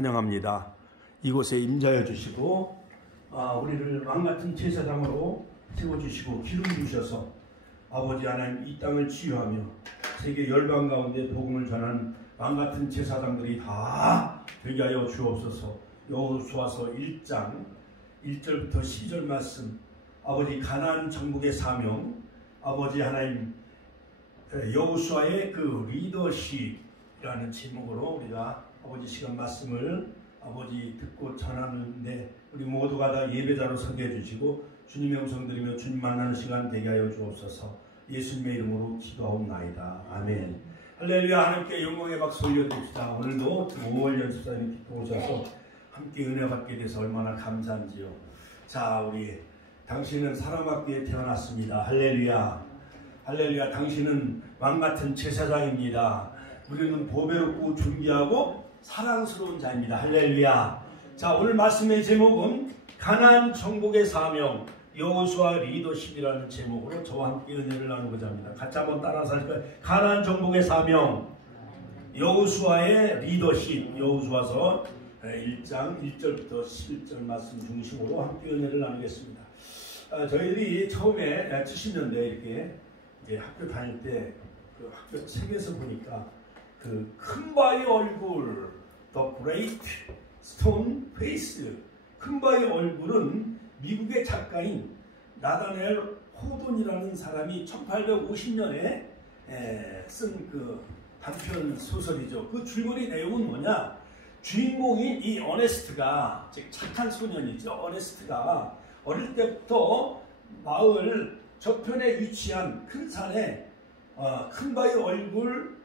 환영합니다. 이곳에 임자여 주시고 우리를 왕같은 제사장으로 세워주시고 기름 주셔서 아버지 하나님 이 땅을 치유하며 세계 열방 가운데 복음을 전하는 왕같은 제사장들이 다 되게 하여 주옵소서. 여호수아서 1장 1절부터 12절 말씀, 아버지 가나안 정복의 사명, 아버지 하나님 여호수아의 그 리더십이라는 제목으로 우리가 아버지 시간 말씀을 아버지 듣고 전하는데 우리 모두가 다 예배자로 서게 해주시고 주님의 음성 들으며 주님 만나는 시간 되게 하여 주옵소서. 예수님의 이름으로 기도하옵나이다. 아멘. 할렐루야. 하나님께 영광의 박수 올려드립시다. 오늘도 5월 연습사님이 기도 오셔서 함께 은혜 받게 돼서 얼마나 감사한지요. 자, 우리 당신은 사랑받기에 태어났습니다. 할렐루야. 할렐루야. 당신은 왕같은 제사장입니다. 우리는 보배롭고 존귀하고 사랑스러운 자입니다. 할렐루야. 자, 오늘 말씀의 제목은 가나안 정복의 사명, 여호수아 리더십이라는 제목으로 저와 함께 은혜를 나누고자 합니다. 같이 한번 따라서 할까요? 가나안 정복의 사명, 여호수아의 리더십. 여호수아서 1장 1절부터 11절 말씀 중심으로 함께 은혜를 나누겠습니다. 저희들이 처음에 70년대 이렇게 이제 학교 다닐 때 그 학교 책에서 보니까 그 큰 바위 얼굴, The Great Stone Face, 큰 바위 얼굴은 미국의 작가인 나다넬 호돈이라는 사람이 1850년에 쓴 그 단편 소설이죠. 그 줄거리 내용은 뭐냐? 주인공인 이 어네스트가, 즉 착한 소년이죠. 어네스트가 어릴 때부터 마을 저편에 위치한 큰 산에 큰 바위 얼굴을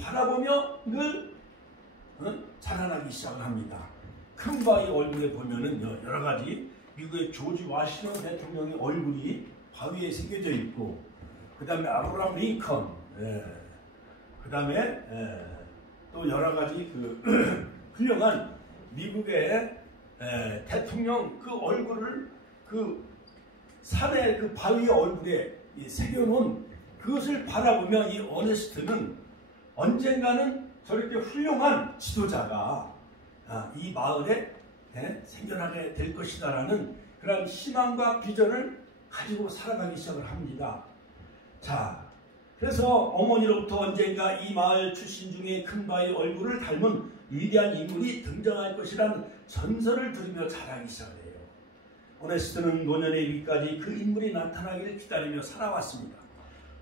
바라보며 늘 자라나기 시작을 합니다. 큰 바위 얼굴에 보면은 여러 가지 미국의 조지 워싱턴 대통령의 얼굴이 바위에 새겨져 있고, 그 다음에 아브라함 링컨, 그 다음에 또 여러 가지 그 훌륭한 미국의 대통령 그 얼굴을 그 산의 그 바위의 얼굴에 새겨놓은 그것을 바라보며 이 어네스트는 언젠가는 저렇게 훌륭한 지도자가 이 마을에 생겨나게 될 것이다라는 그런 희망과 비전을 가지고 살아가기 시작을 합니다. 자, 그래서 어머니로부터 언젠가 이 마을 출신 중에 큰 바위 얼굴을 닮은 위대한 인물이 등장할 것이라는 전설을 들으며 자라기 시작을 해요. 어네스트는 노년에 이르기까지 그 인물이 나타나기를 기다리며 살아왔습니다.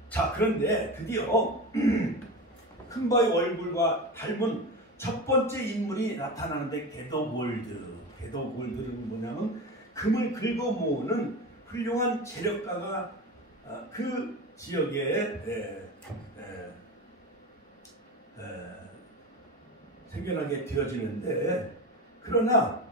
자, 그런데 드디어 큰 바위 얼굴과 닮은 첫 번째 인물이 나타나는데 게더골드는 뭐냐면 금을 긁어 모으는 훌륭한 재력가가 그 지역에 생겨나게 되어지는데, 그러나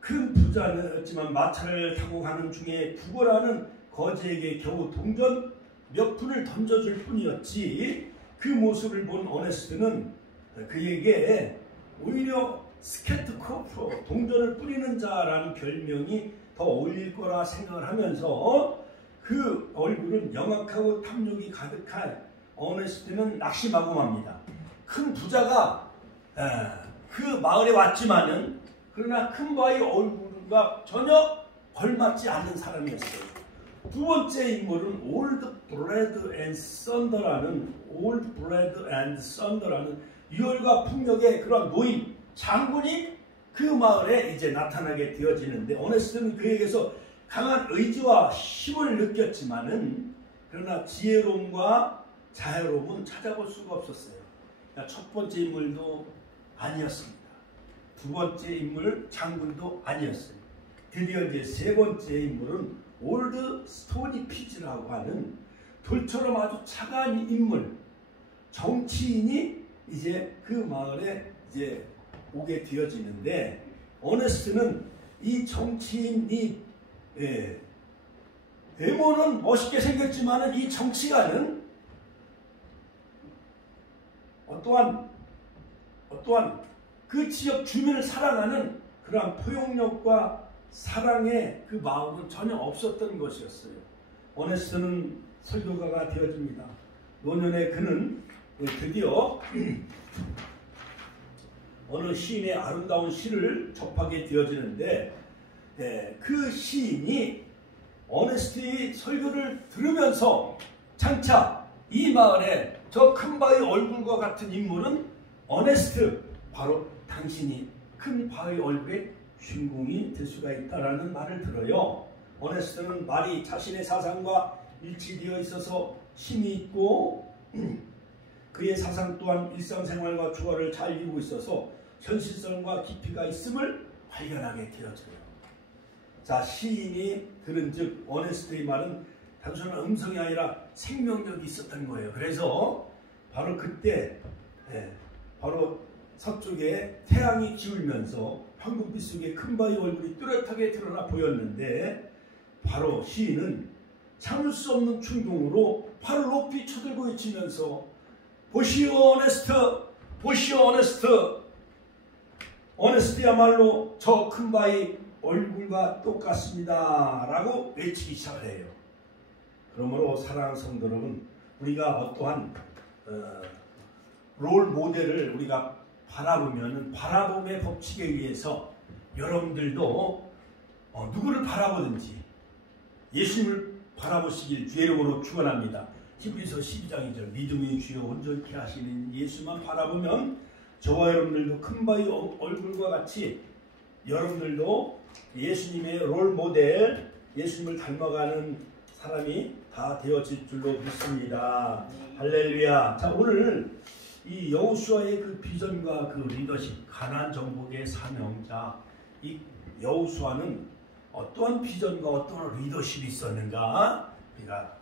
큰 부자였지만 마차를 타고 가는 중에 구걸하는 거지에게 겨우 동전 몇 푼을 던져줄 뿐이었지, 그 모습을 본 어네스트는 그에게 오히려 스케트크로프, 동전을 뿌리는 자라는 별명이 더 어울릴 거라 생각을 하면서 그 얼굴은 영악하고 탐욕이 가득한 어네스트는 낙심하고 맙니다. 큰 부자가 그 마을에 왔지만은 그러나 큰 바위 얼굴과 전혀 걸맞지 않는 사람이었어요. 두 번째 인물은 올드 브레드 앤 썬더라는 유혈과 폭력의 그런 노인 장군이 그 마을에 이제 나타나게 되어지는데, 어네스트는 그에게서 강한 의지와 힘을 느꼈지만은 그러나 지혜로움과 자유로움은 찾아볼 수가 없었어요. 첫 번째 인물도 아니었습니다. 두 번째 인물 장군도 아니었어요. 드디어 이제 세 번째 인물은 올드 스토니 피즈라고 하는 돌처럼 아주 차가운 인물, 정치인이 이제 그 마을에 이제 오게 되어지는데, 어네스트는 이 정치인이 외모는 멋있게 생겼지만은 이 정치가는 어떠한 그 지역 주민을 사랑하는 그러한 포용력과 사랑의 그 마음은 전혀 없었던 것이었어요. 어네스트는 설교가가 되어집니다. 노년에 그는 드디어 어느 시인의 아름다운 시를 접하게 되어지는데 그 시인이 어네스트의 설교를 들으면서 장차 이 마을에 저 큰 바위 얼굴과 같은 인물은 어네스트, 바로 당신이 큰 바위 얼굴의 주인공이 될 수가 있다라는 말을 들어요. 어네스트는 말이 자신의 사상과 일치되어 있어서 힘이 있고 그의 사상 또한 일상생활과 조화를 잘 이루고 있어서 현실성과 깊이가 있음을 발견하게 되어져요. 자, 시인이 들은즉 어네스트의 말은 단순한 음성이 아니라 생명력이 있었던 거예요. 그래서 바로 그때 바로 서쪽에 태양이 기울면서 황금빛 속에 큰 바위 얼굴이 뚜렷하게 드러나 보였는데 바로 시인은 참을 수 없는 충동으로 팔을 높이 쳐들고 외치면서 보시오 어네스트, 보시오 어네스트, 어네스트야말로 저 큰 바위 얼굴과 똑같습니다 라고 외치기 시작을 해요. 그러므로 사랑하는 성도 여러분, 우리가 어떠한 롤 모델을 우리가 바라보면 바라봄의 법칙에 의해서 여러분들도 누구를 바라보든지 예수님을 바라보시길 주의 이름으로 축원합니다. 히브리서 12장 2절 믿음이 주여 온전케 하시는 예수만 바라보면 저와 여러분들도 큰 바위 얼굴과 같이 여러분들도 예수님의 롤 모델, 예수님을 닮아가는 사람이 다 되어질 줄로 믿습니다. 할렐루야. 자, 오늘 이 여호수아의 그 비전과 그 리더십, 가나안 정복의 사명자, 이 여호수아는 어떠한 비전과 어떠한 리더십이 있었는가? 우리가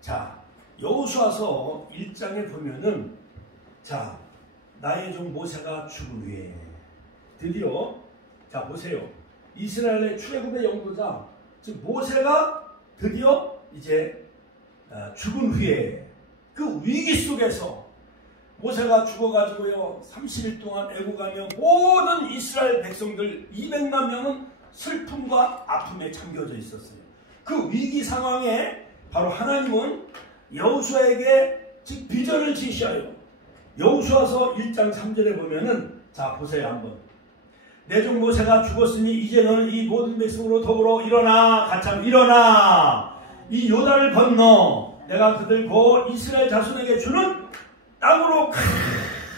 자, 여호수아서 1장에 보면은 자, 나의 종 모세가 죽은 후에 드디어 자 보세요. 이스라엘의 출애굽의 영도자 즉 모세가 드디어 이제 죽은 후에 그 위기 속에서 모세가 죽어가지고요 30일 동안 애국하며 모든 이스라엘 백성들 200만 명은 슬픔과 아픔에 잠겨져 있었어요. 그 위기 상황에 바로 하나님은 여호수아에게 즉 비전을 제시하여 여호수아서 1장 3절에 보면은 자 보세요 한번. 내 종 모세가 죽었으니 이제 너는 이 모든 백성으로 더불어 일어나 같이 한번 일어나 이 요단을 건너 내가 그들 곧 이스라엘 자손에게 주는 땅으로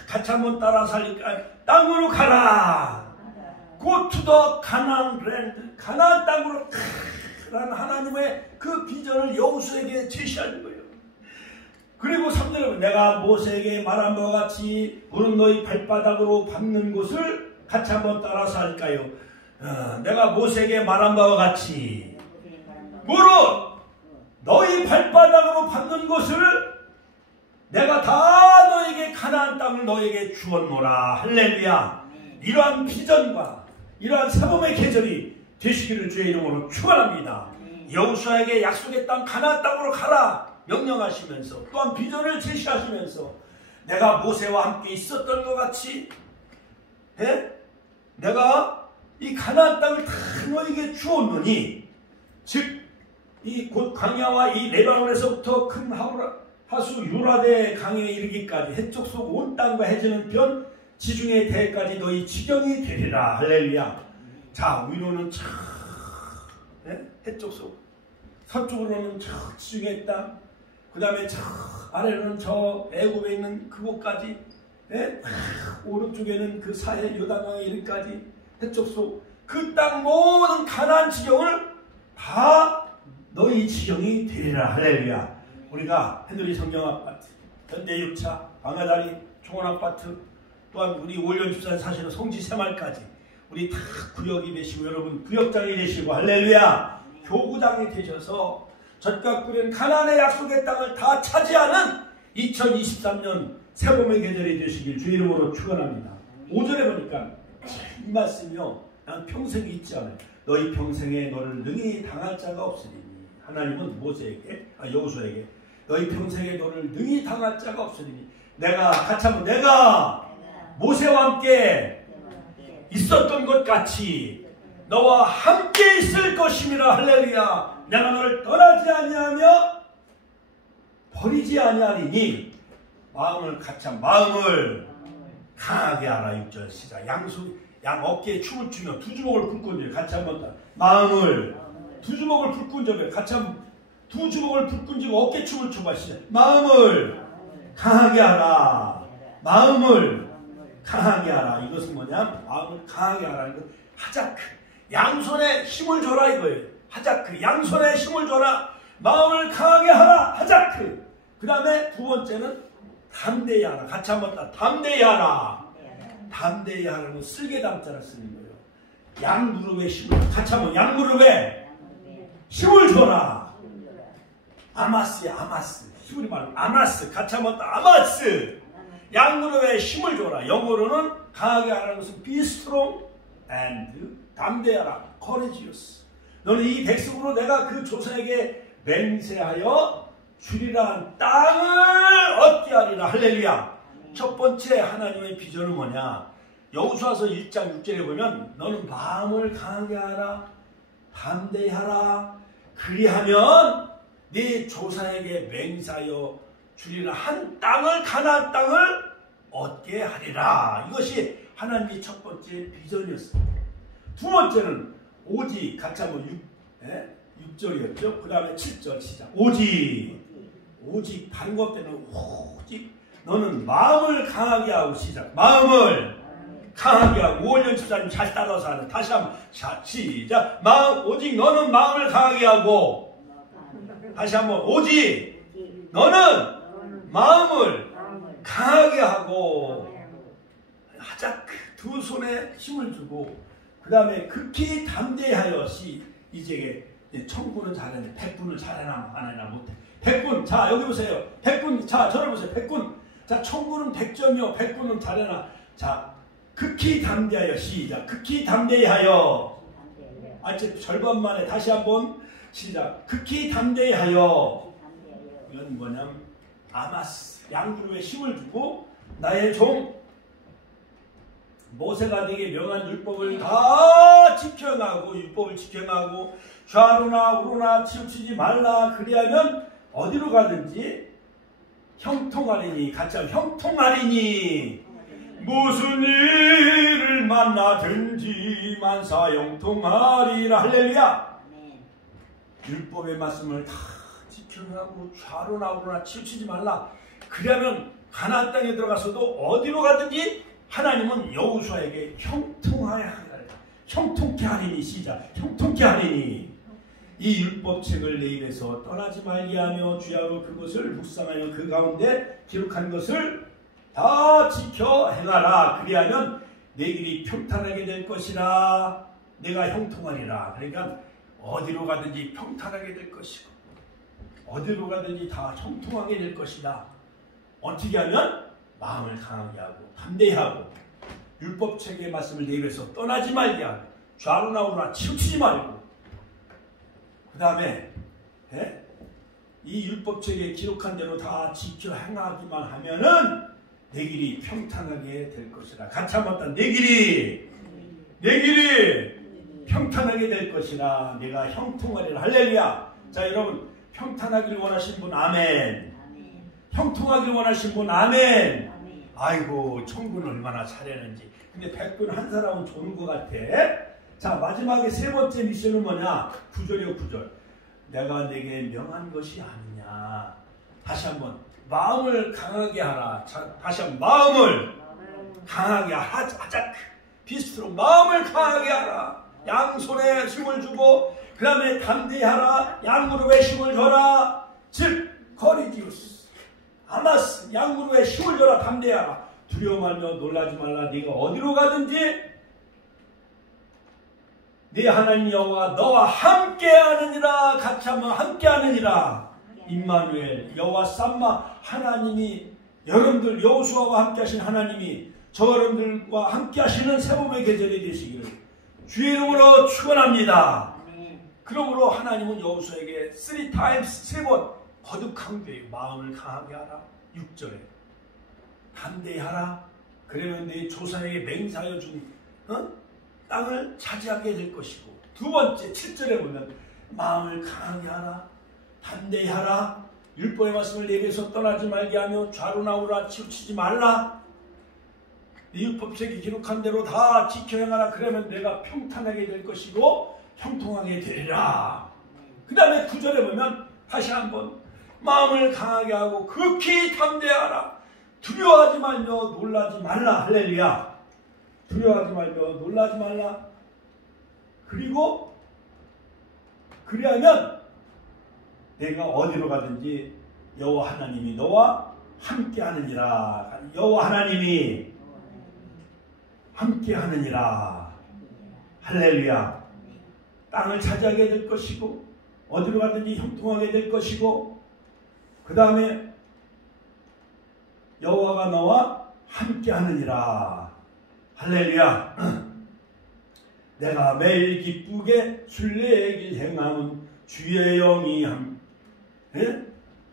같이 한번 따라 살릴까 땅으로 가라. Go to the 가나안 랜드 가나안 땅으로 라는 하나님의 그 비전을 여호수아에게 제시하는 거예요. 그리고 3절에 내가 모세에게 말한 바와 같이 무릇 너희 발바닥으로 밟는 곳을 같이 한번 따라서 할까요? 내가 모세에게 말한 바와 같이 무릇 너희 발바닥으로 밟는 곳을 내가 다 너에게 가나안 땅을 너에게 주었노라. 할렐루야. 이러한 비전과 이러한 사범의 계절이 되시기를 주의 이름으로 축원합니다. 여호수아에게 약속의 땅 가나안 땅으로 가라 명령하시면서 또한 비전을 제시하시면서 내가 모세와 함께 있었던 것 같이 내가 이 가나안 땅을 다 너에게 주었노니 즉 이 곧 광야와 이 레바논에서부터 큰 하수 유라데 강에 이르기까지 해쪽 속 온 땅과 해지는 변 지중해 대까지 너희 지경이 되리라. 할렐루야. 자 위로는 저 해쪽 속 서쪽으로는 저 지중해 땅 그 다음에 저 아래로는 저 애굽에 있는 그곳까지 오른쪽에는 그 사해 요단강에 이르기까지 해쪽 속 그 땅 모든 가나안 지경을 다 너희 지경이 되리라. 할렐루야. 우리가 해누리 성경 아파트, 현대 6차, 방아다리, 총원 아파트, 또한 우리 올련 집산 사시는 송지 새마을까지 우리 다 구역이 되시고 여러분 구역장이 되시고 할렐루야. 교구장이 되셔서 젖과 꿀은 가나안의 약속의 땅을 다 차지하는 2023년 새봄의 계절이 되시길 주의 이름으로 축원합니다. 5절에 보니까 이 말씀이요. 난 평생 잊지 않아요. 너희 평생에 너를 능히 당할 자가 없으리니 하나님은 모세에게 여호수아에게 너희 평생에 너를 능히 당할 자가 없으리니 내가 같이 한번 내가 모세와 함께 있었던 것 같이 너와 함께 있을 것임이라. 할렐루야. 내가 너를 떠나지 아니하며 버리지 아니하리니 마음을 같이 강하게 하라. 6절 시작. 양 어깨에 춤을 추며 두 주먹을 불끈 쥐어. 같이 한번 더. 마음을 두 주먹을 불끈 쥐어. 같이 한번 두 주먹을 불끈 쥐고 어깨 춤을 춰봐. 시작. 마음을 강하게 하라. 마음을 강하게 하라. 이것은 뭐냐? 마음을 강하게 하라. 이거 하자크. 양손에 힘을 줘라 이거예요. 하자크. 양손에 힘을 줘라. 마음을 강하게 하라. 하자크. 그 다음에 두 번째는 담대히 하라. 같이 한번 더. 담대히 하라. 담대히 하라는 쓸개 담자를 쓰는 거예요. 양 무릎에 힘을. 같이 한번. 양 무릎에 힘을 줘라. 아마스야. 아마스. 히브리 말로 아마스. 같이 한번 더. 아마스. 양 무릎에 힘을 줘라. 영어로는 강하게 하라는 것은 be strong and 담대하라. courageous. 너는 이 백성으로 내가 그 조상에게 맹세하여 주리라 땅을 얻게 하리라. 할렐루야. 첫 번째 하나님의 비전은 뭐냐? 여호수아서 1장 6절에 보면 너는 마음을 강하게 하라. 담대히 하라. 그리하면 네 조상에게 맹세하여 주리라 한 땅을 가나안 땅을 얻게 하리라. 이것이 하나님의 첫 번째 비전이었습니다. 두 번째는 오직 같이 한번 6절이었죠. 그 다음에 7절 시작. 오직 다른 것 때는 오직 너는 마음을 강하게 하고 시작. 마음을 강하게 하고. 오은영 집사님 잘 따라서 하는. 다시 한번 시작. 오직 너는 마음을 강하게 하고. 다시 한번. 오직 너는 마음을 강하게 하고. 하자크. 두 손에 힘을 주고. 그 다음에 극히 담대하여 이제 청구는 잘하네. 백군은 잘해나 안 해나 못해. 백군. 자 여기 보세요. 백군. 자 저를 보세요. 백군. 자 청구는 100점이요. 백군은 잘해나. 자 극히 담대하여 시작. 극히 담대하여. 이제 절반 만에 다시 한번 시작. 극히 담대하여. 이건 뭐냐면 아마스. 양무릎에 힘을 주고 나의 종 모세가 네게 명한 율법을 다 지켜나고 율법을 지켜나고 좌로나 우로나 치우치지 말라. 그리하면 어디로 가든지 형통하리니. 같이 하면 형통하리니. 무슨 일을 만나든지 만사 형통하리라. 할렐루야. 율법의 말씀을 다 지켜나고 좌로나 우로나 치우치지 말라. 그리하면 가나안 땅에 들어가서도 어디로 가든지 하나님은 여호수아에게 형통하게 하리니. 시작. 형통케 하리니. 이 율법책을 내 입에서 떠나지 말게 하며 주야로 그것을 묵상하여 그 가운데 기록한 것을 다 지켜 행하라. 그리하면 내 길이 평탄하게 될 것이라. 내가 형통하리라. 그러니까 어디로 가든지 평탄하게 될 것이고 어디로 가든지 다 형통하게 될 것이다. 어떻게 하면? 마음을 강하게 하고 담대히 하고 율법책의 말씀을 내 입에서 떠나지 말게 하고 좌로나 우로나 치우치지 말고 그 다음에 이 율법책에 기록한 대로 다 지켜 행하기만 하면은 내 길이 평탄하게 될 것이라. 같이 한번 더. 내 길이 평탄하게 될 것이라. 내가 형통하리라. 할렐루야. 자 여러분 평탄하기를 원하신 분 아멘. 형통하기를 원하신 분 아멘. 아이고 천군 얼마나 잘했는지. 근데 백군 한 사람은 좋은 것 같아. 자 마지막에 세 번째 미션은 뭐냐? 9절이요 9절. 내가 내게 명한 것이 아니냐. 다시 한번 마음을 강하게 하라. 자, 다시 한번 마음을 강하게 하자. 비스트로 마음을 강하게 하라. 양손에 힘을 주고 그 다음에 담대히 하라. 양무릎에 힘을 줘라. 즉 거리지우스 아마스. 양무릎에 힘을 줘라. 담대히 하라. 두려워 말며 놀라지 말라. 네가 어디로 가든지 네 하나님 여호와가 너와 함께하느니라. 같이 한번 함께하느니라. 임마누엘 여호와 쌈마. 하나님이 여러분들 여호수아와 함께하신 하나님이 저 여러분들과 함께하시는 새봄의 계절이 되시기를 주의 이름으로 축원합니다. 그러므로 하나님은 여호수아에게 3times 3번 거듭한 교회 마음을 강하게 하라. 6절에 담대히 하라. 그러면 네 조상에게 맹세하여 준 땅을 차지하게 될 것이고 두 번째 7절에 보면 마음을 강하게 하라. 담대히 하라. 율법의 말씀을 내 입에서 떠나지 말게 하며 좌로나 우로나 치우치지 말라. 네 율법책에 기록한 대로 다 지켜 행하라. 그러면 내가 평탄하게 될 것이고 형통하게 되리라. 그 다음에 9절에 보면 다시 한번 마음을 강하게 하고 극히 담대하라. 두려워하지 말며 놀라지 말라. 할렐루야. 두려워하지 말며 놀라지 말라. 그리고 그리하면 내가 어디로 가든지 여호와 하나님이 너와 함께 하느니라. 여호와 하나님이 함께 하느니라. 할렐루야. 땅을 차지하게 될 것이고 어디로 가든지 형통하게 될 것이고 그 다음에 여호와가 너와 함께 하느니라. 할렐루야. 내가 매일 기쁘게 순례의 길 행함은 주의 영이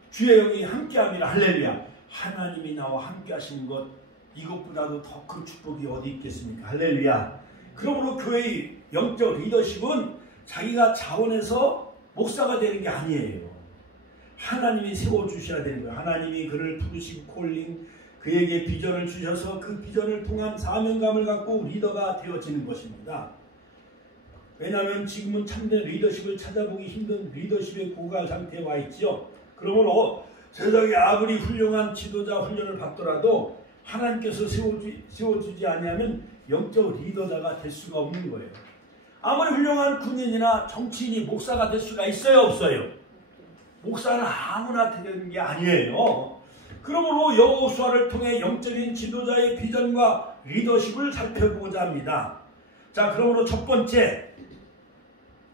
주의 영이 함께함이라. 할렐루야. 하나님이 나와 함께 하시는 것 이것보다도 더 큰 축복이 어디 있겠습니까? 할렐루야. 그러므로 교회의 영적 리더십은 자기가 자원해서 목사가 되는 게 아니에요. 하나님이 세워주셔야 되는 거예요. 하나님이 그를 부르시고 콜링 그에게 비전을 주셔서 그 비전을 통한 사명감을 갖고 리더가 되어지는 것입니다. 왜냐하면 지금은 참된 리더십을 찾아보기 힘든 리더십의 고갈 상태에 와 있지요. 그러므로 세상에 아무리 훌륭한 지도자 훈련을 받더라도 하나님께서 세워주지 아니하면 영적 리더자가 될 수가 없는 거예요. 아무리 훌륭한 군인이나 정치인이 목사가 될 수가 있어요, 없어요? 목사는 아무나 되는 게 아니에요. 그러므로 여호수아를 통해 영적인 지도자의 비전과 리더십을 살펴보고자 합니다. 자, 그러므로 첫 번째,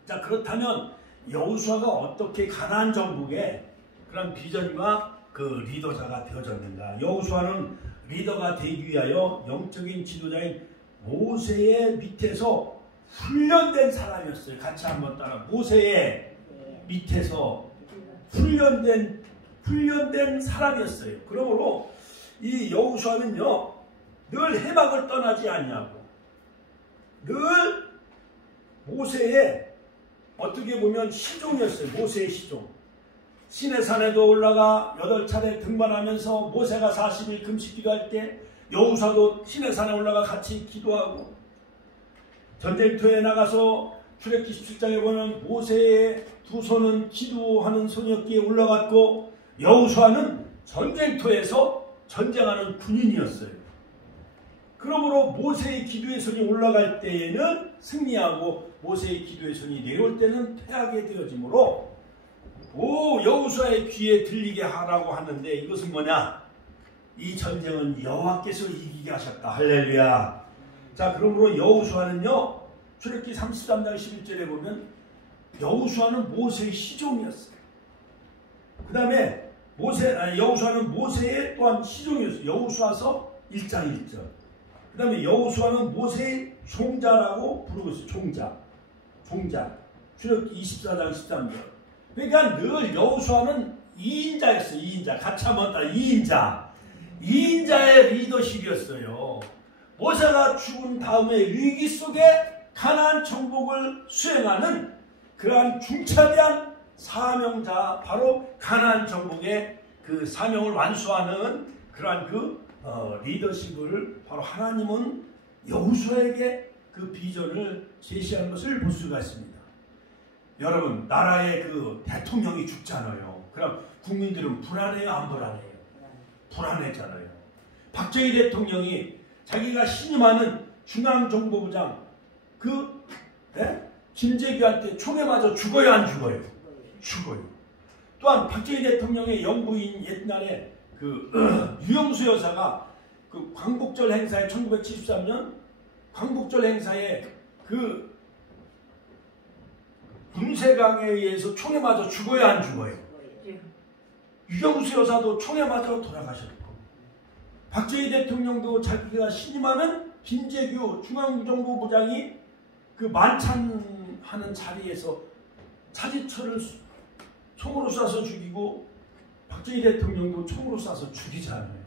자 그렇다면 여호수아가 어떻게 가나안 정복의 그런 비전과 그 리더자가 되어졌는가? 여호수아는 리더가 되기 위하여 영적인 지도자인 모세의 밑에서 훈련된 사람이었어요. 같이 한번 따라. 모세의 밑에서 훈련된 사람이었어요. 그러므로 이 여호수아는요 늘 해막을 떠나지 않냐고 늘 모세의 어떻게 보면 시종이었어요. 모세의 시종. 시내산에도 올라가 8차례 등반하면서 모세가 40일 금식 기도할 때 여호수아도 시내산에 올라가 같이 기도하고 전쟁터에 나가서 출애굽기 17장에 보면 모세의 두 손은 기도하는 손이었기에 올라갔고 여호수아는 전쟁터에서 전쟁하는 군인이었어요. 그러므로 모세의 기도의 손이 올라갈 때에는 승리하고 모세의 기도의 손이 내려올 때는 패하게 되어지므로 여호수아의 귀에 들리게 하라고 하는데 이것은 뭐냐? 이 전쟁은 여호와께서 이기게 하셨다. 할렐루야. 자, 그러므로 여호수아는요 출애굽기 33장 11절에 보면 여호수아는 모세의 시종이었어요. 그 다음에 여호수아는 모세의 또한 시종이었어요. 여호수아서 1장 1절. 그 다음에 여호수아는 모세의 종자라고 부르고 있어요. 종자. 출애굽기 24장 13절. 그러니까 늘 여호수아는 2인자였어요. 2인자. 같이 한번 따라. 2인자의 리더십이었어요. 모세가 죽은 다음에 위기 속에 가나안 정복을 수행하는 그러한 중차대한 사명자, 바로 가나안 정복의 그 사명을 완수하는 그러한 리더십을 바로 하나님은 여호수아에게 그 비전을 제시한 것을 볼 수가 있습니다. 여러분, 나라의 그 대통령이 죽잖아요. 그럼 국민들은 불안해요, 안 불안해요? 불안했잖아요. 박정희 대통령이 자기가 신임하는 중앙정보부장 김재규한테 총에 맞아 죽어요, 안 죽어요? 죽어요. 또한 박정희 대통령의 영부인 옛날에 유영수 여사가 광복절 행사에 1973년 광복절 행사에 윤세강에 의해서 총에 맞아 죽어요, 안 죽어요? 유영수 여사도 총에 맞아 돌아가셨고 박정희 대통령도 자기가 신임하는 김재규 중앙정보부장이 만찬하는 자리에서 차지철을 총으로 쏴서 죽이고 박정희 대통령도 총으로 쏴서 죽이잖아요.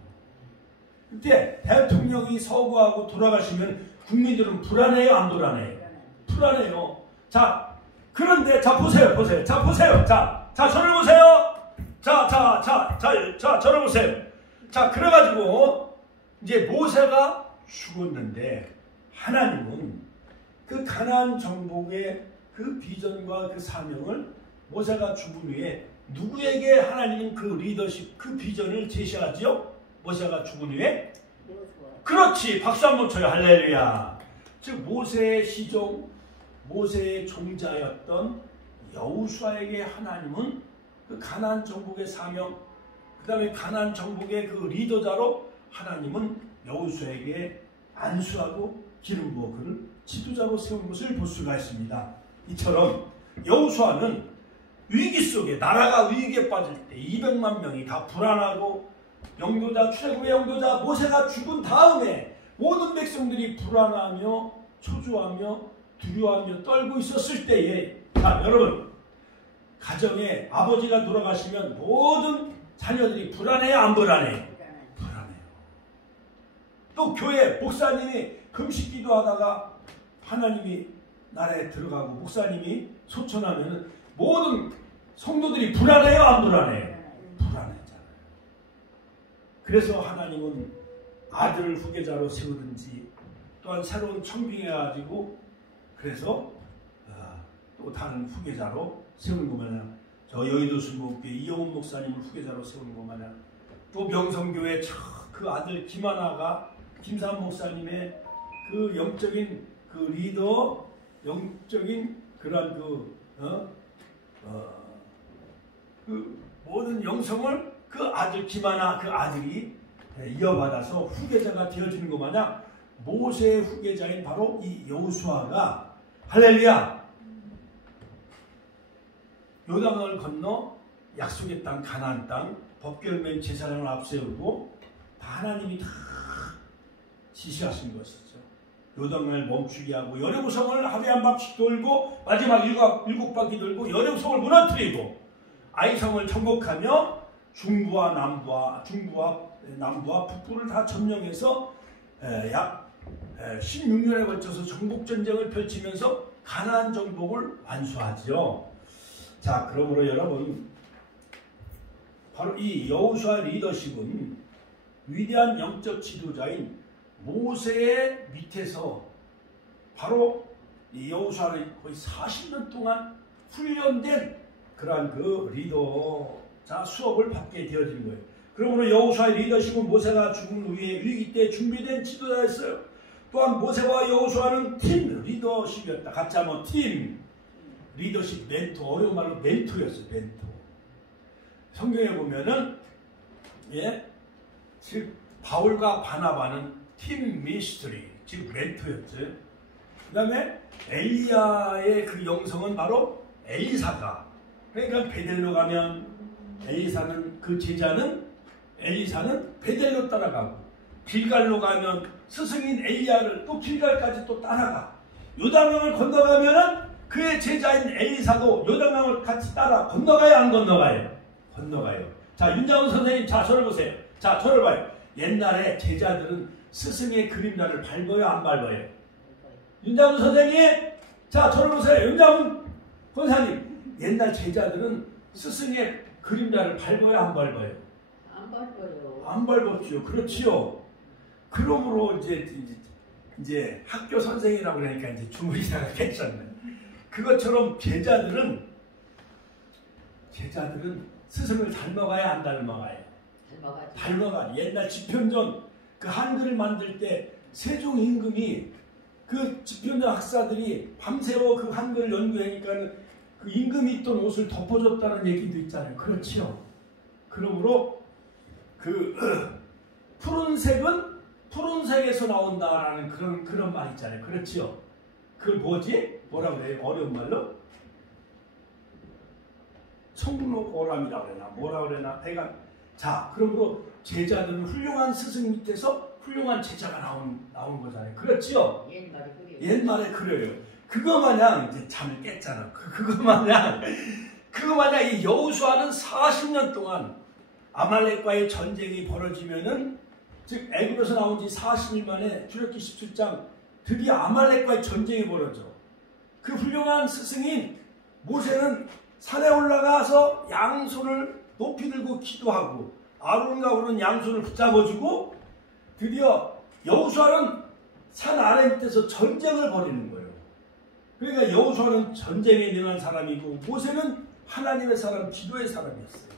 그때 대통령이 서거하고 돌아가시면 국민들은 불안해요, 안 불안해요? 불안해요. 자, 그런데 보세요. 자, 저를 보세요. 자, 저를 보세요. 자, 그래가지고 이제 모세가 죽었는데 하나님은 그 가나안 정복의 그 비전과 그 사명을 모세가 죽은 후에 누구에게 하나님은 그 리더십, 그 비전을 제시하지요? 모세가 죽은 후에? 그렇지! 박수 한번 쳐요. 할렐루야! 즉 모세의 시종, 모세의 종자였던 여호수아에게 하나님은 그 가나안 정복의 사명, 그 다음에 가나안 정복의 그 리더자로 하나님은 여호수아에게 안수하고 기름 부어 그를 지도자로 세운 것을 볼 수가 있습니다. 이처럼 여호수아는 위기 속에, 나라가 위기에 빠질 때 200만 명이 다 불안하고, 영도자, 출애굽의 영도자 모세가 죽은 다음에 모든 백성들이 불안하며 초조하며 두려워하며 떨고 있었을 때에, 자 여러분, 가정에 아버지가 돌아가시면 모든 자녀들이 불안해요, 안 불안해요? 불안해요. 또 교회 목사님이 금식 기도하다가 하나님이 나라에 들어가고 목사님이 소천하면 모든 성도들이 불안해요, 안 불안해요? 불안해잖아요. 그래서 하나님은 아들을 후계자로 세우든지 또한 새로운 청빙해가지고 그래서 또 다른 후계자로 세우는 것 마냥, 저 여의도 순복교회 이영훈 목사님을 후계자로 세우는 것 마냥, 또 명성교회 그 아들 김하나가 김삼 목사님의 그 영적인 그 리더, 영적인 그러한 그 모든 영성을 그 아들 김하나 그 아들이 이어받아서 후계자가 되어지는 것 마냥 모세의 후계자인 바로 이 여호수아가 할렐루야! 요단강을 건너 약속의 땅 가나안 땅 법궤를 제사장을 앞세우고 하나님이 다 지시하신 것이죠. 요단강을 멈추게 하고 여리고성을 하루에 한 바퀴 돌고 마지막 일곱 바퀴 돌고 여리고성을 무너뜨리고 아이성을 정복하며 중부와 남부와 북부를 다 점령해서 약 16년에 걸쳐서 정복전쟁을 펼치면서 가나안 정복을 완수하죠. 자, 그러므로 여러분, 바로 이 여호수아 리더십은 위대한 영적 지도자인 모세의 밑에서 바로 이 여호수아를 거의 40년 동안 훈련된 그러한 그 리더자 수업을 받게 되어진 거예요. 그러므로 여호수아의 리더십은 모세가 죽은 후에 위기 때 준비된 지도자였어요. 또한 모세와 여호수아는 팀 리더십이었다. 같이 한번 팀 리더십, 멘토, 어려운 말로 멘토였어요. 멘토. 성경에 보면은 즉 바울과 바나바는 팀 미니스트리, 즉 멘토였죠. 그 다음에 엘리야의 그 영성은 바로 엘리사가, 그러니까 베델로 가면 엘리사는 그 제자는 엘리사는 베델로 따라가고, 길갈로 가면 스승인 엘리야를 또 길갈까지 또 따라가, 요단강을 건너가면은 그의 제자인 엘리사도 요단강을 같이 따라 건너가요, 안 건너가요? 건너가요. 자, 윤장훈 선생님, 자 저를 보세요. 자 저를 봐요. 옛날에 제자들은 스승의 그림자를 밟아요, 안 밟아요? 윤장훈 선생님, 자 저를 보세요. 윤장훈 권사님, 옛날 제자들은 스승의 그림자를 밟아요, 안 밟아요? 안 밟아요. 안 밟았지요. 그렇지요. 그러므로 이제 학교 선생이라고 그러니까 이제 주무시다가 괜찮네. 그것처럼 제자들은 스승을 닮아가야 안 닮아가요? 닮아가. 옛날 집현전 그 한글을 만들 때 세종 임금이 그 집현전 학사들이 밤새워 그 한글을 연구하니까 그 임금이 입던 옷을 덮어줬다는 얘기도 있잖아요. 그렇지요. 그러므로 그 푸른색은 푸른색에서 나온다라는 그런 말 있잖아요. 그렇지요. 그 뭐지? 뭐라 그래요? 어려운 말로? 성록어람이라고 그러나 뭐라 그러나 배가. 자, 그러므로 제자들은 훌륭한 스승 밑에서 훌륭한 제자가 나온 거잖아요. 그렇지요? 옛말에 그래요. 그거 마냥 이제 잠을 깼잖아. 그거 마냥 이 여호수아는 40년 동안 아말렉과의 전쟁이 벌어지면은, 즉 애굽에서 나온 지 40일 만에 출애굽기 17장 드디어 아말렉과의 전쟁이 벌어져. 그 훌륭한 스승인 모세는 산에 올라가서 양손을 높이 들고 기도하고 아론과 홀은 양손을 붙잡아주고 드디어 여호수아는 산 아래 밑에서 전쟁을 벌이는 거예요. 그러니까 여호수아는 전쟁에 능한 사람이고 모세는 하나님의 사람, 기도의 사람이었어요.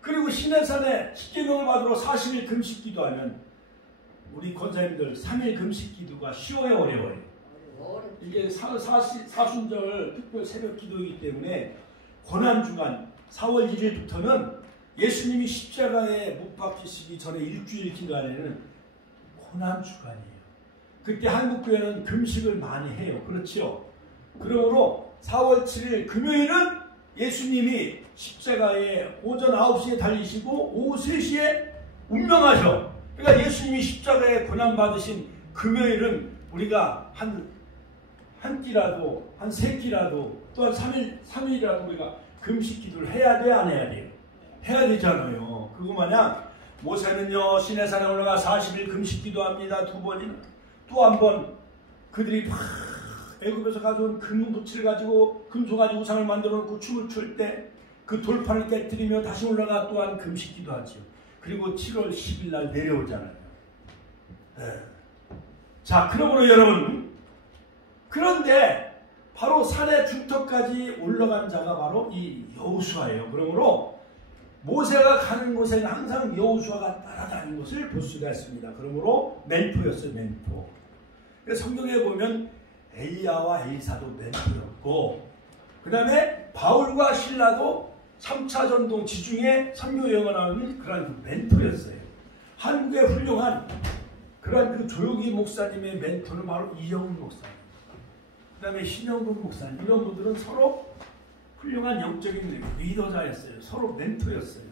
그리고 시내산에 십계명을 받으러 40일 금식 기도하면 우리 권사님들 3일 금식 기도가 쉬워요, 어려워요? 이게 사순절 특별 새벽 기도이기 때문에 고난주간 4월 1일부터는 예수님이 십자가에 못 박히시기 전에 일주일 기간에는 고난주간이에요. 그때 한국교회는 금식을 많이 해요. 그렇죠? 그러므로 4월 7일 금요일은 예수님이 십자가에 오전 9시에 달리시고 오후 3시에 운명하셔. 그러니까 예수님이 십자가에 고난받으신 금요일은 우리가 한 끼라도, 한 3끼라도, 또한 3일이라도 우리가 금식 기도를 해야 돼, 안 해야 돼요? 해야 되잖아요. 그거 마냥 모세는요, 시내산에 올라가 40일 금식 기도합니다. 2번이나. 또 한 번 그들이 막 애굽에서 가져온 금붙이를 가지고 금소 가지고 우상을 만들어 놓고 춤을 출 때 그 돌판을 깨뜨리며 다시 올라가 또한 금식 기도하죠. 그리고 7월 10일 날 내려오잖아요. 네. 자, 그러므로 여러분, 그런데 바로 산의 중턱까지 올라간 자가 바로 이 여호수아예요. 그러므로 모세가 가는 곳에는 항상 여호수아가 따라다니는 것을 볼 수가 있습니다. 그러므로 멘토였어요, 멘토. 성경에 보면 엘리야와 엘리사도 멘토였고, 그 다음에 바울과 실라도 3차 전동 지중해 선교 여행하는 그런 멘토였어요. 한국의 훌륭한 그런 그 조용기 목사님의 멘토는 바로 이영훈 목사님, 그 다음에 신영근 목사님, 이런 분들은 서로 훌륭한 영적인 리더자였어요. 서로 멘토였어요.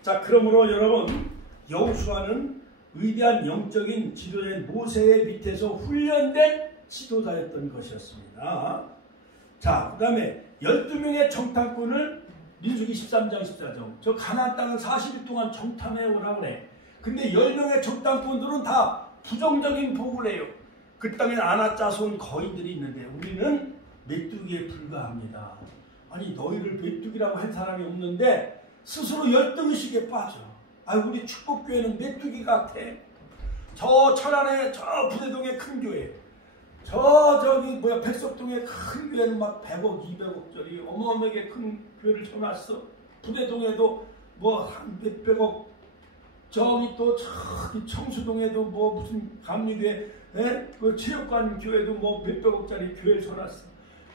자, 그러므로 여러분, 여호수아는 위대한 영적인 지도자인 모세의 밑에서 훈련된 지도자였던 것이었습니다. 자, 그 다음에 12명의 정탐꾼을 민수기 13장 14절, 저 가나안 땅을 40일 동안 정탐해 오라고 그래. 근데 10명의 정탐꾼들은 다 부정적인 보고를 해요. 그 땅엔 아낙자손 거인들이 있는데 우리는 메뚜기에 불과합니다. 아니, 너희를 메뚜기라고 한 사람이 없는데 스스로 열등의식에 빠져. 아, 우리 축복교회는 메뚜기 같아. 저 천안에, 저 부대동에 큰 교회, 백석동에 큰 교회는 막 100억, 200억짜리 어마어마하게 큰 교회를 쳐놨어. 부대동에도 뭐 한 몇백억, 저기 청수동에도 뭐 무슨 감리교회, 그 체육관 교회도 뭐 몇백억짜리 교회를 쳐놨어.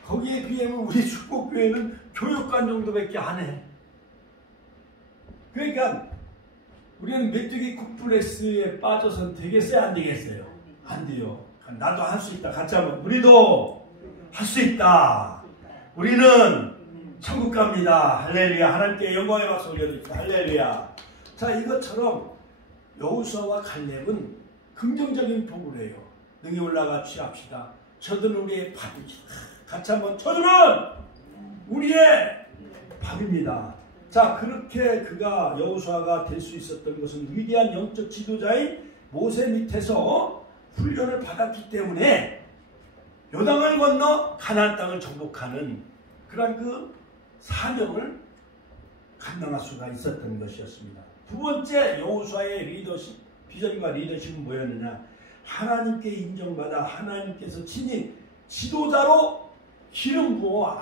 거기에 비하면 우리 축복교회는 교육관 정도밖에 안 해. 그러니까 우리는 메뚜기 콤플렉스에 빠져선 되겠어요, 안 되겠어요? 안 돼요. 나도 할 수 있다. 같이 하면 우리도 할 수 있다. 우리는 천국 갑니다. 할렐루야. 하나님께 영광의 박수 올려드립니다. 할렐루야. 자, 이것처럼 여호수아와 칼렙은 긍정적인 보고를 해요. 능히 올라가 취합시다. 저들은 우리의 밥입니다. 같이 한번, 저들은 우리의 밥입니다. 자, 그렇게 그가 여호수아가 될 수 있었던 것은 위대한 영적 지도자인 모세 밑에서 훈련을 받았기 때문에 요단을 건너 가나안 땅을 정복하는 그런 그 사명을 감당할 수가 있었던 것이었습니다. 두 번째, 여호수아의 리더십, 비전과 리더십은 뭐였느냐? 하나님께 인정받아 하나님께서 친히 지도자로 기름 부어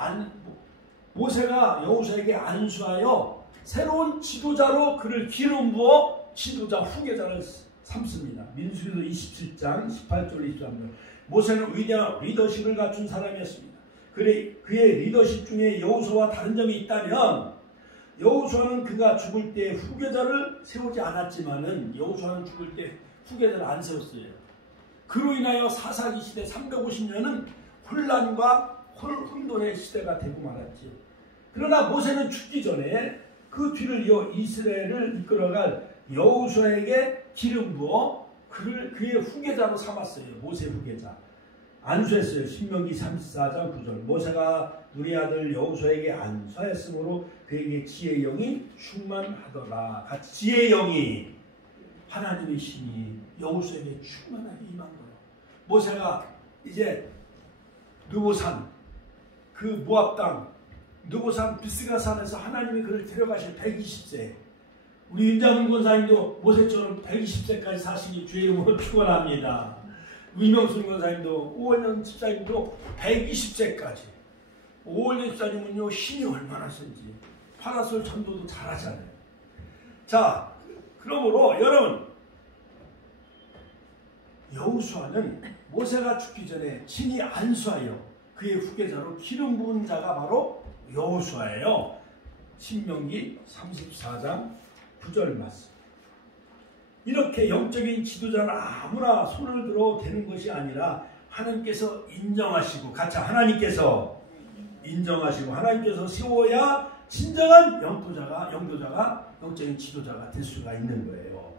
모세가 여호수아에게 안수하여 새로운 지도자로 그를 기름 부어 지도자 후계자를 삼습니다. 민수기도 27장 18절 23절. 모세는 위대한 리더십을 갖춘 사람이었습니다. 그의 리더십 중에 여호수아와 다른 점이 있다면, 여호수아는 그가 죽을 때 후계자를 세우지 않았지만은 여호수아는 죽을 때 후계자를 안 세웠어요. 그로 인하여 사사기 시대 350년은 혼란과 혼돈의 시대가 되고 말았지요. 그러나 모세는 죽기 전에 그 뒤를 이어 이스라엘을 이끌어갈 여호수아에게 기름 부어 그의 후계자로 삼았어요. 모세 후계자. 안수했어요. 신명기 34장 9절. 모세가 누리 아들 여호수아에게 안수하였으므로 그에게 지혜의 영이 충만하더라. 같이 지혜의 영이, 하나님의 신이 여호수아에게 충만하게 임한 거예요. 모세가 이제 느보산, 그 모압 땅 느보산 비스가산에서 하나님이 그를 데려가실 120세, 우리 윤자문 권사님도 모세처럼 120세까지 사시니 주의 이름으로 축원합니다. 이명순 권사님도, 오월년 집사님도 120세까지. 오월년 집사님은요, 힘이 얼마나 센지 파라솔 전도도 잘하잖아요. 자, 그러므로 여러분, 여호수아는 모세가 죽기 전에 친히 안수하여 그의 후계자로 기름 부은 자가 바로 여호수아예요. 신명기 34장 9절 말씀. 이렇게 영적인 지도자는 아무나 손을 들어 되는 것이 아니라 하나님께서 인정하시고, 같이 하나님께서 인정하시고 하나님께서 세워야 진정한 영도자가 영적인 지도자가 될 수가 있는 거예요.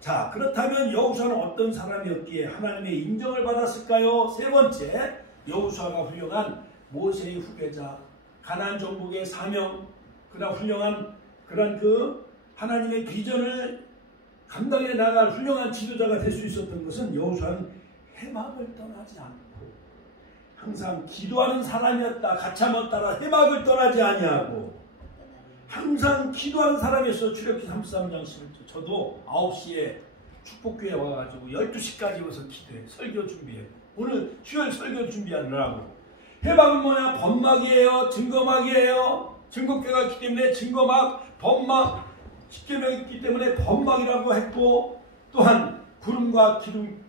자, 그렇다면 여호수아는 어떤 사람이었기에 하나님의 인정을 받았을까요? 세 번째, 여호수아가 훌륭한 모세의 후계자, 가나안 정복의 사명, 그러나 훌륭한 그런 그 하나님의 비전을 감당해 나갈 훌륭한 지도자가 될 수 있었던 것은 여호수아는 해막을 떠나지 않고 항상 기도하는 사람이었다. 가참을 따라 해막을 떠나지 아니하고 항상 기도하는 사람이었어. 출애굽기 33장 11절. 저도 9시에 축복교회 와가지고 12시까지 와서 기도해. 설교 준비해. 오늘 수요일 설교 준비하느라고. 해막은 뭐냐? 번막이에요. 증거막이에요. 증거교회가 있기 때문에 증거막, 번막, 십계명이 있기 때문에 번막이라고 했고, 또한 구름과 기둥,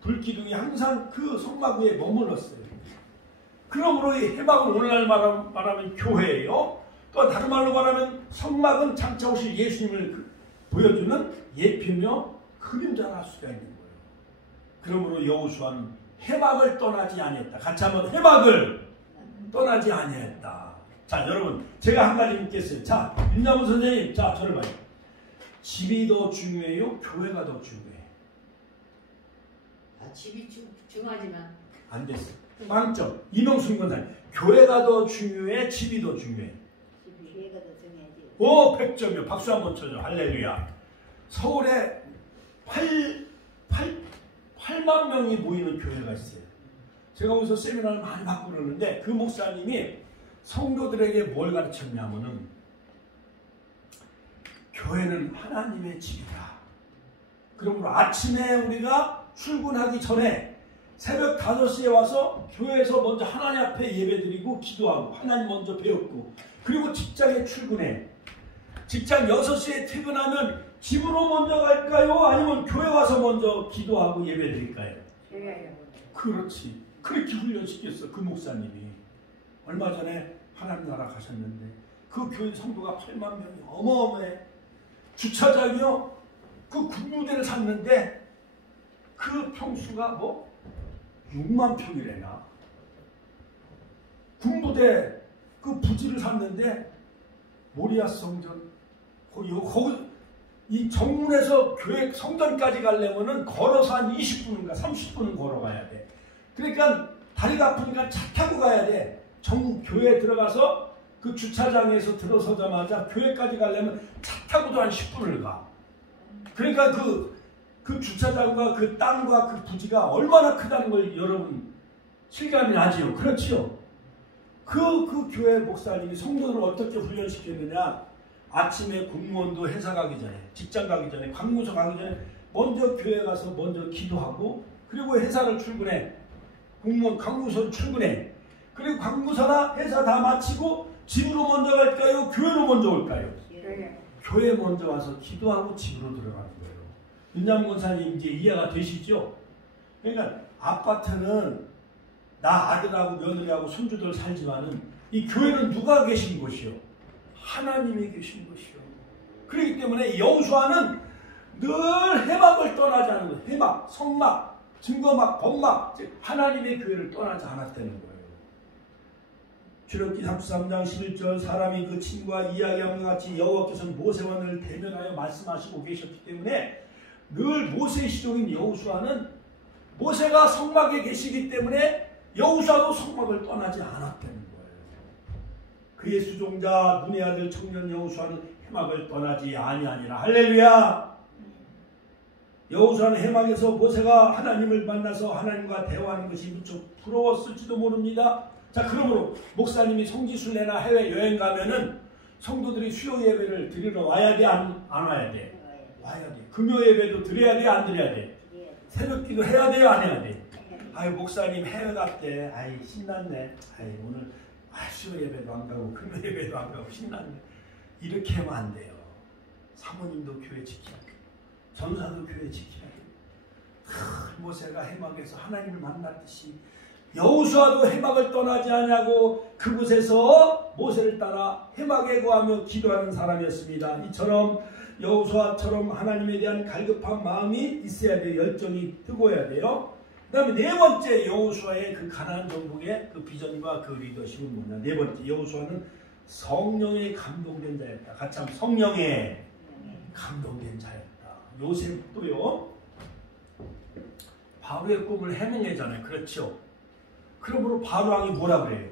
불기둥이 항상 그 성막 위에 머물렀어요. 그러므로 이 해막은 오늘날 말하면 교회예요. 또 다른 말로 말하면 성막은 장차 오실 예수님을 보여주는 예표며 그림자라 할 수가 있는 거예요. 그러므로 여호수아는 해막을 떠나지 아니했다. 같이 한번 해막을 떠나지 아니했다. 자, 여러분, 제가 한 가지 묻겠어요. 자, 윤자문 선생님, 자, 저를 봐요. 집이 더 중요해요? 교회가 더 중요해요? 집이 중요하지만 안 됐어. 빵점. 이명순 권사님, 교회가 더 중요해? 집이 더 중요해? 교회가 더 중요하지. 오, 100점이요. 박수 한번 쳐줘. 할렐루야. 서울에 8만 명이 모이는 교회가 있어요. 제가 거기서 세미나를 많이 받고 그러는데 그 목사님이 성도들에게 뭘 가르쳤냐면은 교회는 하나님의 집이다. 그러므로 아침에 우리가 출근하기 전에 새벽 5시에 와서 교회에서 먼저 하나님 앞에 예배드리고 기도하고 하나님 먼저 배웠고, 그리고 직장에 출근해. 직장 6시에 퇴근하면 집으로 먼저 갈까요? 아니면 교회 와서 먼저 기도하고 예배드릴까요? 교회요. 그렇지. 그렇게 훈련시켰어. 그 목사님이. 얼마 전에 하나님 나라 가셨는데 그 교회 성도가 8만 명이 어마어마해. 주차장이요. 그 군부대를 샀는데 그 평수가 뭐 6만 평이래나. 군부대 그 부지를 샀는데 모리아 성전 거기 이 정문에서 교회 성전까지 가려면은 걸어서 한 20분인가 30분은 걸어가야 돼. 그러니까 다리가 아프니까 차 타고 가야 돼. 교회에 들어가서 그 주차장에서 들어서자마자 교회까지 가려면 차 타고도 한 10분을 가. 그러니까 그 주차장과 그 땅과 그 부지가 얼마나 크다는 걸 여러분 실감이 나지요. 그렇지요. 그 교회 목사님이 성도들을 어떻게 훈련시켰느냐. 아침에 공무원도 회사 가기 전에, 직장 가기 전에, 관공서 가기 전에 먼저 교회 가서 먼저 기도하고, 그리고 회사를 출근해. 공무원 관공서를 출근해. 그리고 관공서나 회사 다 마치고 집으로 먼저 갈까요? 교회로 먼저 올까요? 교회 먼저 와서 기도하고 집으로 들어가는 거예요. 윤자문 권사님 이제 이해가 되시죠? 그러니까 아파트는 나 아들하고 며느리하고 손주들 살지만은 이 교회는 누가 계신 곳이요? 하나님이 계신 것이요. 그렇기 때문에 여호수아는 늘 해막을 떠나지 않은 거예요. 해막, 성막, 증거막, 번막, 즉 하나님의 교회를 떠나지 않았다는 거예요. 출애굽기 33장 11절 사람이 그 친구와 이야기함과 같이 여호와께서는 모세와 늘 대면하여 말씀하시고 계셨기 때문에 늘 모세의 시종인 여호수아는 모세가 성막에 계시기 때문에 여호수아도 성막을 떠나지 않았다는 거예요. 그의 수종자 눈의 아들 청년 여호수아는 해막을 떠나지 아니하니라. 할렐루야. 여호수아는 해막에서 모세가 하나님을 만나서 하나님과 대화하는 것이 무척 부러웠을지도 모릅니다. 자, 그러므로 목사님이 성지순례나 해외 여행 가면은 성도들이 수요 예배를 드리러 와야 돼? 안 와야 돼? 와야 돼. 금요 예배도 드려야 돼? 안 드려야 돼? 새벽 기도 해야 돼요? 안 해야 돼? 아유, 목사님 해외 갔대. 아이, 신났네. 아이, 오늘 수요 예배도 안 가고 금요 예배도 안 가고 신났네. 이렇게 하면 안 돼요. 사모님도 교회 지켜야 돼. 전사도 교회 지켜야 돼. 모세가 해막에서 하나님을 만났듯이 여호수아도 해막을 떠나지 않냐고 그곳에서 모세를 따라 해막에 거하며 기도하는 사람이었습니다. 이처럼 여호수아처럼 하나님에 대한 갈급한 마음이 있어야 돼요. 열정이 뜨거워야 돼요. 그 다음에 네 번째 여호수아의 그 가나안 정복의 그 비전과 그 리더십은 뭐냐. 네 번째 여호수아는 성령에 감동된 자였다. 같이 한번 성령에 감동된 자였다. 요셉도요. 바로의 꿈을 해몽했잖아요. 그렇죠. 그러므로 바로 왕이 뭐라 그래요?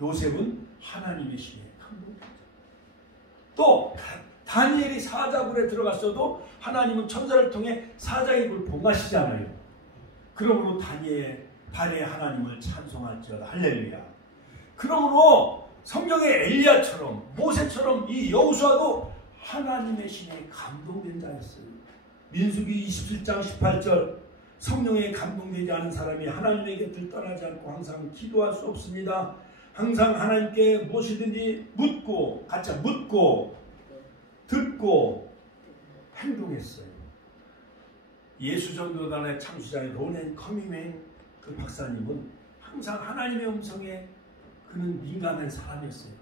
요셉은 하나님의 신에 감동된 자. 또 다니엘이 사자굴에 들어갔어도 하나님은 천사를 통해 사자의 입을 봉하시잖아요. 그러므로 다니엘 발에 하나님을 찬송할지어다. 할렐루야. 그러므로 성경의 엘리야처럼 모세처럼 이 여호수아도 하나님의 신에 감동된 자였어요. 민수기 27장 18절 성령에 감동되지 않은 사람이 하나님의 곁을 떠나지 않고 항상 기도할 수 없습니다. 항상 하나님께 무엇이든지 묻고 같이 묻고 듣고 행동했어요. 예수전도단의 창수자인 로넨 커밍맨 그 박사님은 항상 하나님의 음성에 그는 민감한 사람이었어요.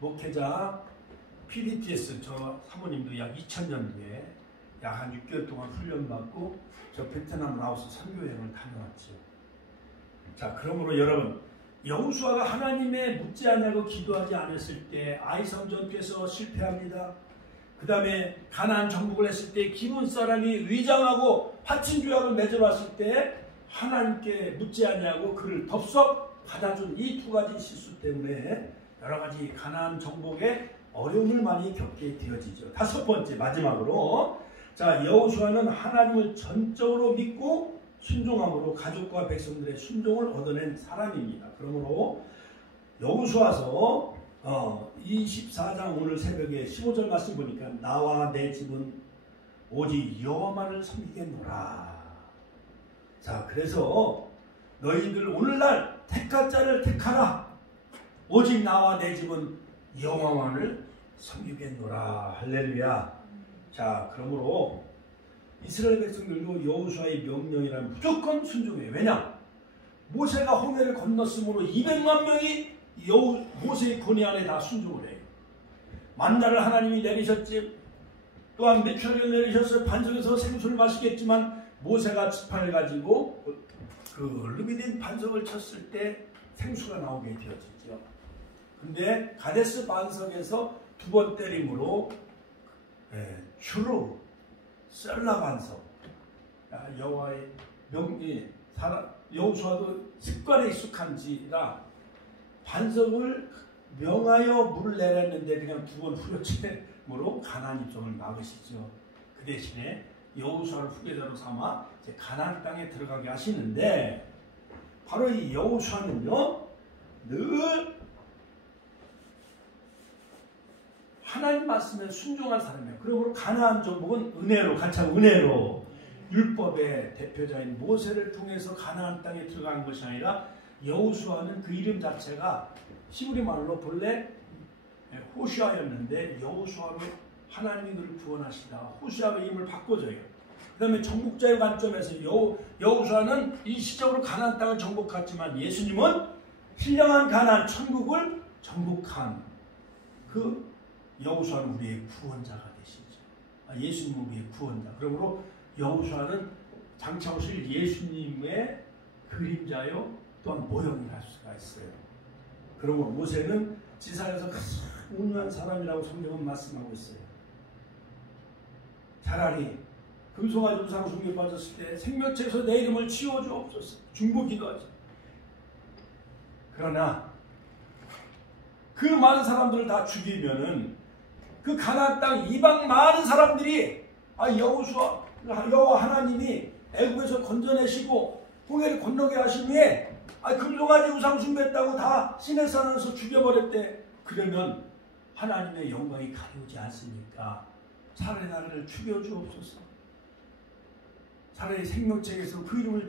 목회자 PDTS 저 사모님도 약 2000년도에 약 한 6개월 동안 훈련받고 저 베트남 라오스 선교여행을 다녀왔죠. 자, 그러므로 여러분 여호수아가 하나님의 묻지 않냐고 기도하지 않았을 때 아이성 전투에서 실패합니다. 그 다음에 가나안 정복을 했을 때 기분 사람이 위장하고 화친 조약을 맺어봤을 때 하나님께 묻지 않냐고 그를 덥석 받아준 이 두 가지 실수 때문에 여러 가지 가나안 정복에 어려움을 많이 겪게 되어지죠. 다섯 번째 마지막으로 자 여호수아는 하나님을 전적으로 믿고 순종함으로 가족과 백성들의 순종을 얻어낸 사람입니다. 그러므로 여호수아서 24장 오늘 새벽에 15절 말씀 보니까 나와 내 집은 오직 여호와만을 섬기겠노라. 자, 그래서 너희들 오늘날 택할 자를 택하라. 오직 나와 내 집은 여호와만을 섬기겠노라. 할렐루야. 자, 그러므로 이스라엘 백성들도 여호수아의 명령이라면 무조건 순종해요. 왜냐? 모세가 홍해를 건넜으므로 200만 명이 모세의 권위 안에 다 순종을 해요. 만나를 하나님이 내리셨지, 또한 메추리를 내리셔서 반석에서 생수를 마시겠지만 모세가 지팡이를 가지고 그 르비딘 반석을 쳤을 때 생수가 나오게 되어지죠. 근데 가데스 반석에서 두 번 때림으로 주로 셀라 반석, 여호와의 명이 여호수아도 습관에 익숙한지라 반석을 명하여 물을 내렸는데 그냥 두 번 후려침으로 가나안 입성을 막으시죠. 그 대신에 여호수아를 후계자로 삼아 이제 가나안 땅에 들어가게 하시는데 바로 이 여호수아는요 늘 하나님 말씀에 순종한 사람이에요. 그러므로 가나안 정복은 은혜로 같이 은혜로 율법의 대표자인 모세를 통해서 가나안 땅에 들어간 것이 아니라 여호수아는 그 이름 자체가 히브리 말로 본래 호시아였는데 여호수아로 하나님이 그를 구원하시다. 호시아의 이름을 바꿔줘요. 그 다음에 정복자의 관점에서 여호수아는 일시적으로 가나안 땅을 정복했지만 예수님은 신령한 가나안 천국을 정복한 그 여호수아는 우리의 구원자가 되시죠. 예수님은 우리의 구원자. 그러므로 여호수아는 장차 오실 예수님의 그림자요 또한 모형이라 할 수가 있어요. 그러므로 모세는 지상에서 가장 온유한 사람이라고 성경은 말씀하고 있어요. 차라리 금송아지 우상 숭배에 빠졌을 때 생명체에서 내 이름을 지워주옵소서 중보 기도하죠. 그러나 그 많은 사람들을 다 죽이면은 그 가나안 땅 이방 많은 사람들이 여호와 하나님이 애굽에서 건져내시고 홍해를 건너게 하신 후에 금송아지 우상 숭배했다고 다 시내산에서 죽여버렸대. 그러면 하나님의 영광이 가려우지 않습니까? 차라리 나를 죽여주옵소서. 차라리 생명책에서 그 이름을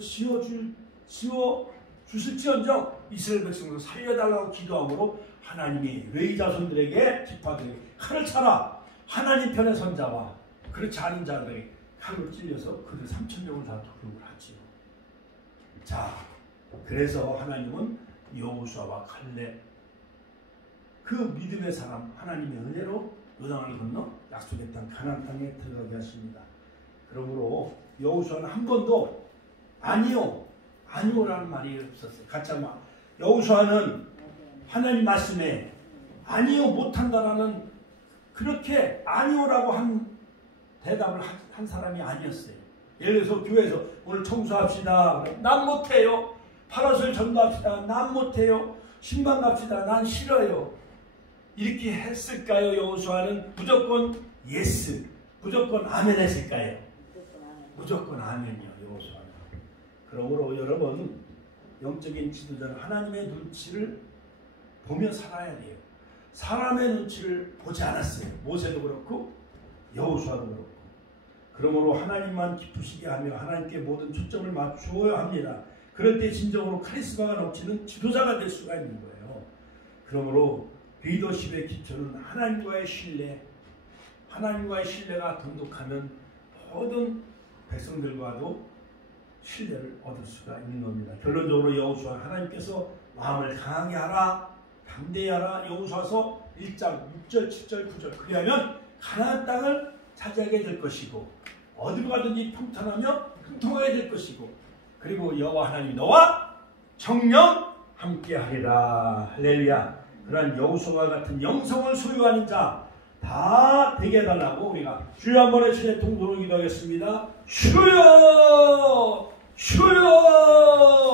지어 주실지언정 이스라엘 백성으로 살려달라고 기도함으로 하나님이 레위 자손들에게 지파들에게 칼을 차라. 하나님 편에 선 자와 그렇지 않은 자들에게 칼로 찔려서 그들 3,000명을 다 도륙을 하지요. 자, 그래서 하나님은 여호수아와 칼렙 그 믿음의 사람 하나님의 은혜로 요단강을 건너 약속의 땅 가나안 땅에 들어가게 하십니다. 그러므로 여호수아는 한 번도 아니오라는 말이 없었어요. 같이 한번 여호수아는 하나님 말씀에 아니요 못한다라는 그렇게 아니오라고 한 대답을 한 사람이 아니었어요. 예를 들어서 교회에서 오늘 청소합시다. 난 못해요. 파라솔 전도합시다. 난 못해요. 신방 갑시다. 난 싫어요. 이렇게 했을까요? 여호수아는 무조건 예스, 무조건 아멘 했을까요? 무조건 아멘이요. 여호수아는. 그러므로 여러분 영적인 지도자는 하나님의 눈치를 보며 살아야 돼요. 사람의 눈치를 보지 않았어요. 모세도 그렇고 여호수아도 그렇고. 그러므로 하나님만 기쁘시게 하며 하나님께 모든 초점을 맞추어야 합니다. 그럴 때 진정으로 카리스마가 넘치는 지도자가 될 수가 있는 거예요. 그러므로 리더십의 기초는 하나님과의 신뢰, 하나님과의 신뢰가 돈독하면 모든 백성들과도 신뢰를 얻을 수가 있는 겁니다. 결론적으로 여호수아 하나님께서 마음을 강하게 하라, 담대히 하라. 여호수아서 1장 6절, 7절, 9절 그리하면 가나안 땅을 차지하게 될 것이고 어디로 가든지 평탄하며 형통하게 될 것이고 그리고 여호와 하나님이 너와 정령 함께하리라. 할렐루야. 그러한 여호수아와 같은 영성을 소유하는 자 다 되게 해달라고 우리가 주여 한번 외치며 통성으로 기도하겠습니다. 주여 주여